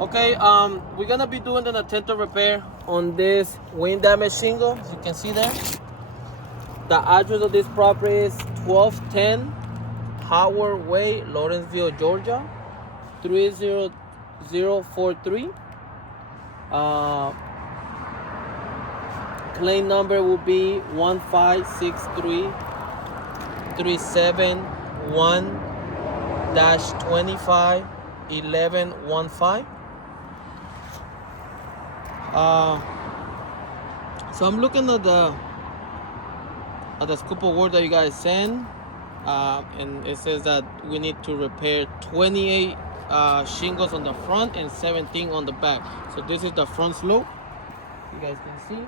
Okay, we're gonna be doing an attentive repair on this wind damage shingle. As you can see there, the address of this property is 1210 Howard Way, Lawrenceville, Georgia, 30043. Claim number will be 1563371-251115. So I'm looking at the scope of work that you guys sent, and it says that we need to repair 28 shingles on the front and 17 on the back. So this is the front slope, you guys can see.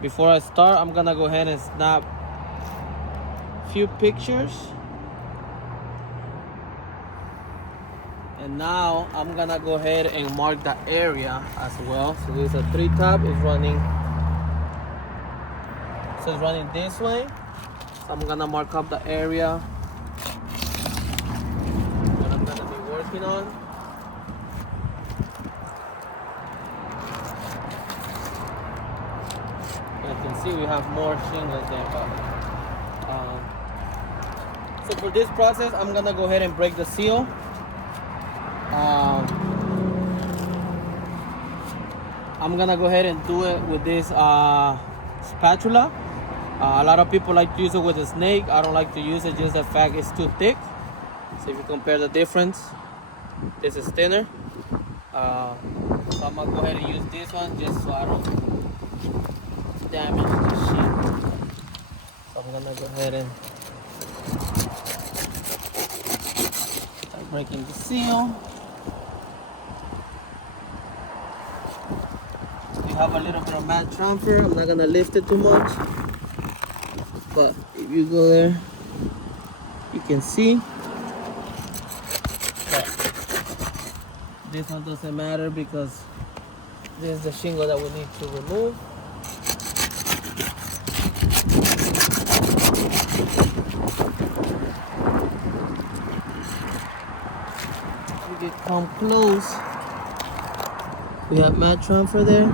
Before I start, I'm gonna go ahead and snap a few pictures, and now I'm gonna go ahead and mark the area as well. So there's a 3-tab is running, so it's running this way. So I'm gonna mark up the area that I'm gonna be working on. As you can see, we have more shingles there, but so for this process, I'm gonna go ahead and break the seal. I'm gonna go ahead and do it with this spatula. A lot of people like to use it with a snake. I don't like to use it, just the fact it's too thick. So if you compare the difference, this is thinner. So I'm gonna go ahead and use this one just so I don't damage the sheet. So I'm gonna go ahead and start breaking the seal. We have a little bit of mat transfer. I'm not gonna lift it too much, but if you go there, you can see that this one doesn't matter because this is the shingle that we need to remove. We get come close. We have mat transfer there.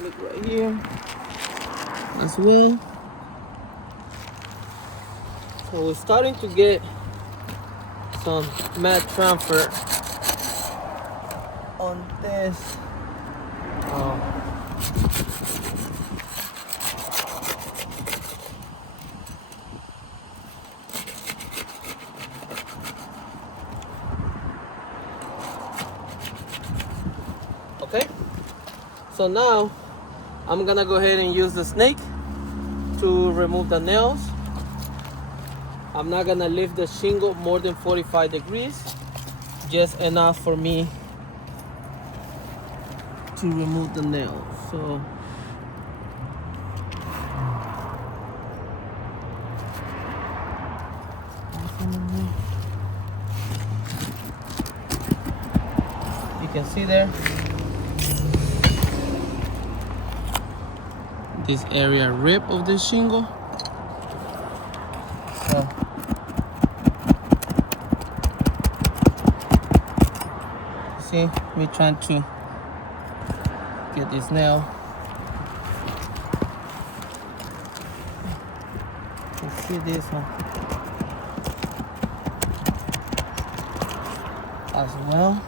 Look right here as well. So we're starting to get some mat transfer on this. Okay, so now I'm gonna go ahead and use the snake to remove the nails. I'm not gonna lift the shingle more than 45 degrees, just enough for me to remove the nails. So you can see there, this area rip of the shingle. So see me trying to get this nail. You see this one as well.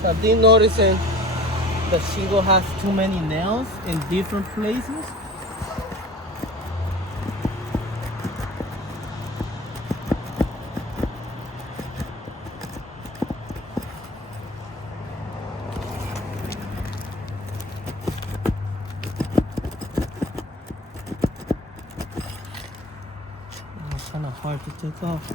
So I've been noticing the shingle has too many nails in different places. hard to take off.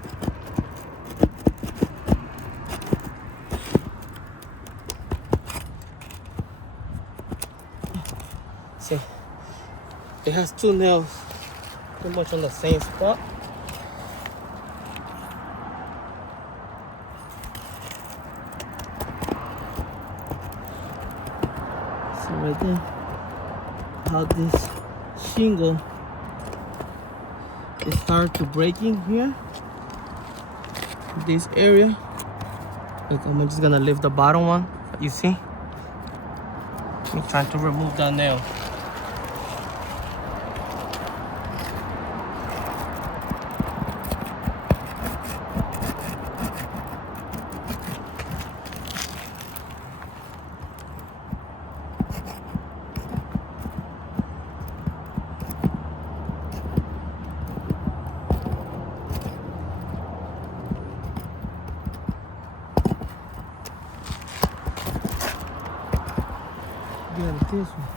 See, it has two nails pretty much on the same spot. See right there how this shingle it started to breaking here. This area. Look, I'm just gonna lift the bottom one. You see? I'm trying to remove that nail. Yeah, this one.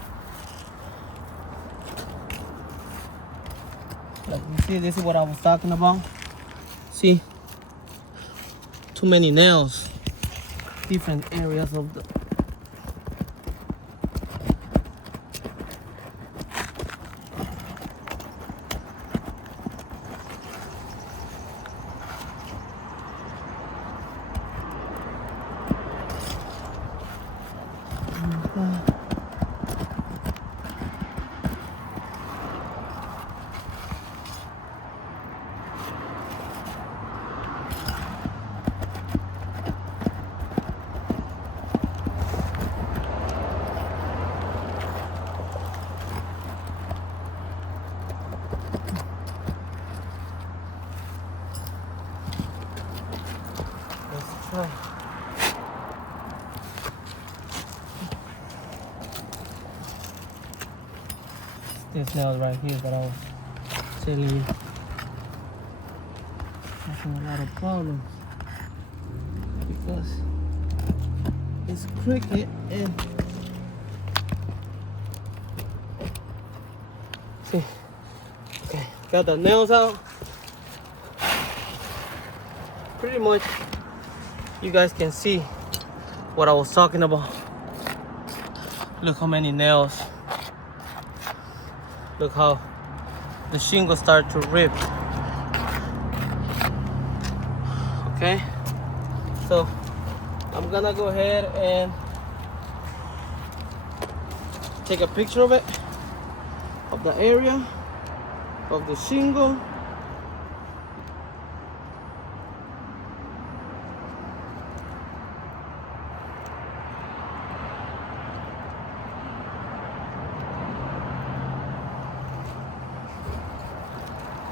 Like you see, this is what I was talking about. See, too many nails, different areas of the. Let's try. This nail right here that I was telling you. Having a lot of problems because it's crooked and see. Okay, got the nails out. Pretty much you guys can see what I was talking about. Look how many nails. Look how the shingle started to rip. Okay, so I'm gonna go ahead and take a picture of it, of the area of the shingle.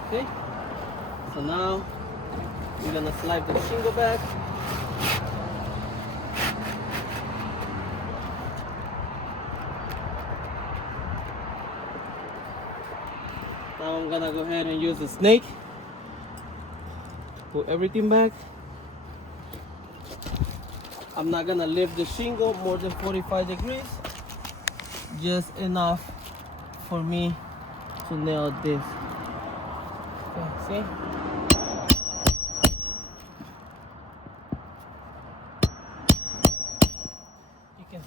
Okay, so now we're gonna slide the shingle back. Now I'm gonna go ahead and use the snake to put everything back. I'm not gonna lift the shingle more than 45 degrees, just enough for me to nail this. Okay, see? You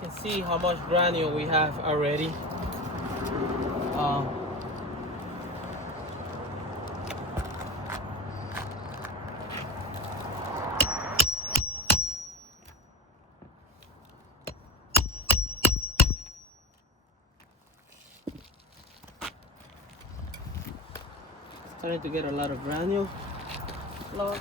can see how much granule we have already. Starting to get a lot of granule loss.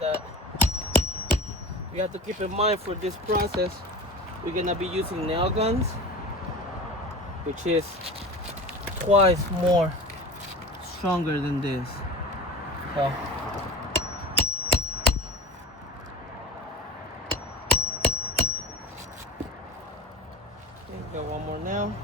That we have to keep in mind for this process, we're gonna be using nail guns, which is twice more stronger than this. So okay, got one more nail.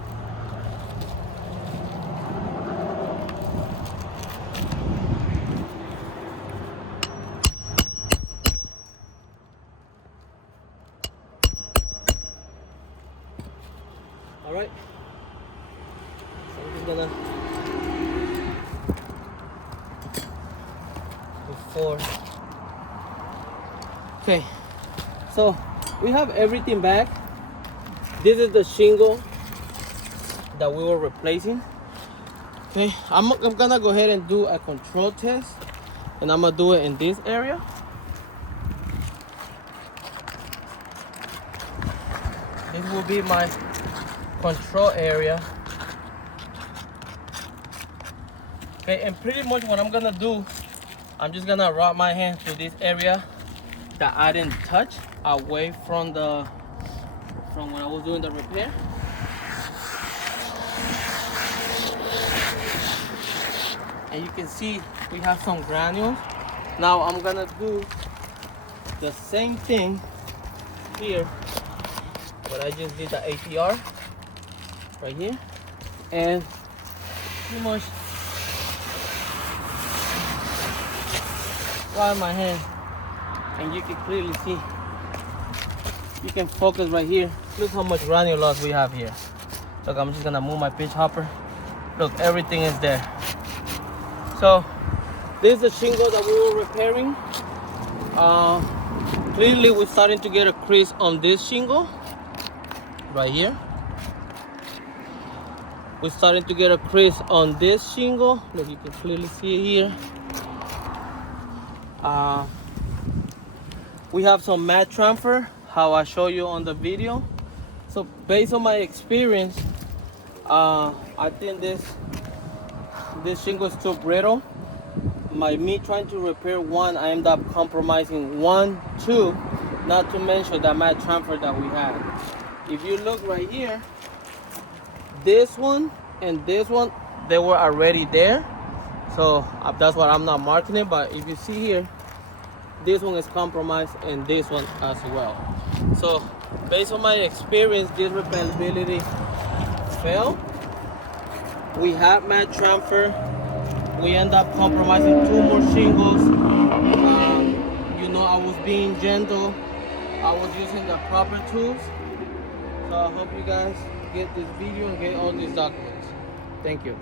4. Okay, so we have everything back. This is the shingle that we were replacing. Okay, I'm gonna go ahead and do a control test, and I'm gonna do it in this area. This will be my control area. Okay, and pretty much what I'm gonna do, I'm just gonna wrap my hand through this area that I didn't touch, away from when I was doing the repair. And you can see we have some granules. Now I'm gonna do the same thing here, but I just did the APR right here, and pretty much wrap my hand, and you can clearly see. You can focus right here. Look how much granules we have here. Look, I'm just gonna move my pitch hopper. Look, everything is there. So this is the shingle that we were repairing. Clearly we're starting to get a crease on this shingle right here. We're starting to get a crease on this shingle. Look, you can clearly see it here. We have some mat transfer, how I show you on the video. So based on my experience, I think this shingle is too brittle. Me trying to repair one, I end up compromising 1, 2, not to mention the mat transfer that we had. If you look right here, this one and this one, they were already there. So that's why I'm not marking it, but if you see here, this one is compromised and this one as well. So based on my experience, this repairability failed. We had mat transfer. We end up compromising 2 more shingles. You know, I was being gentle. I was using the proper tools. So I hope you guys get this video and get all these documents. Thank you.